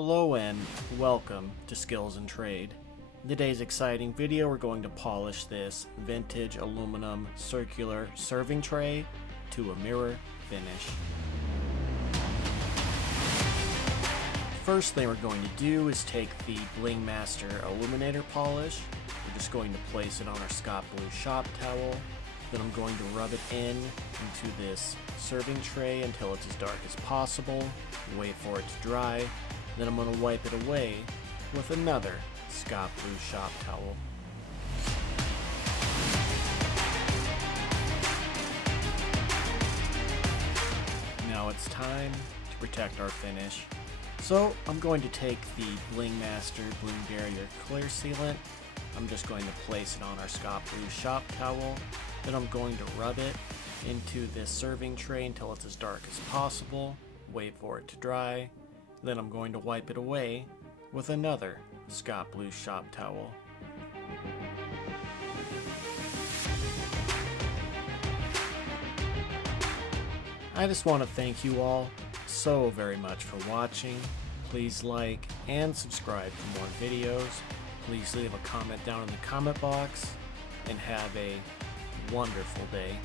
Hello and welcome to Skills and Trade. In today's exciting video, we're going to polish this vintage aluminum circular serving tray to a mirror finish. First thing we're going to do is take the BlingMaster Aluminator polish. We're just going to place it on our Scott Blue shop towel. Then I'm going to rub it into this serving tray until it's as dark as possible. Wait for it to dry. Then I'm going to wipe it away with another Scott Blue shop towel. Now it's time to protect our finish. So I'm going to take the BlingMaster BlingBarrier clear sealant. I'm just going to place it on our Scott Blue shop towel. Then I'm going to rub it into this serving tray until it's as dark as possible. Wait for it to dry. Then I'm going to wipe it away with another Scott Blue shop towel. I just want to thank you all so very much for watching. Please like and subscribe for more videos. Please leave a comment down in the comment box and have a wonderful day.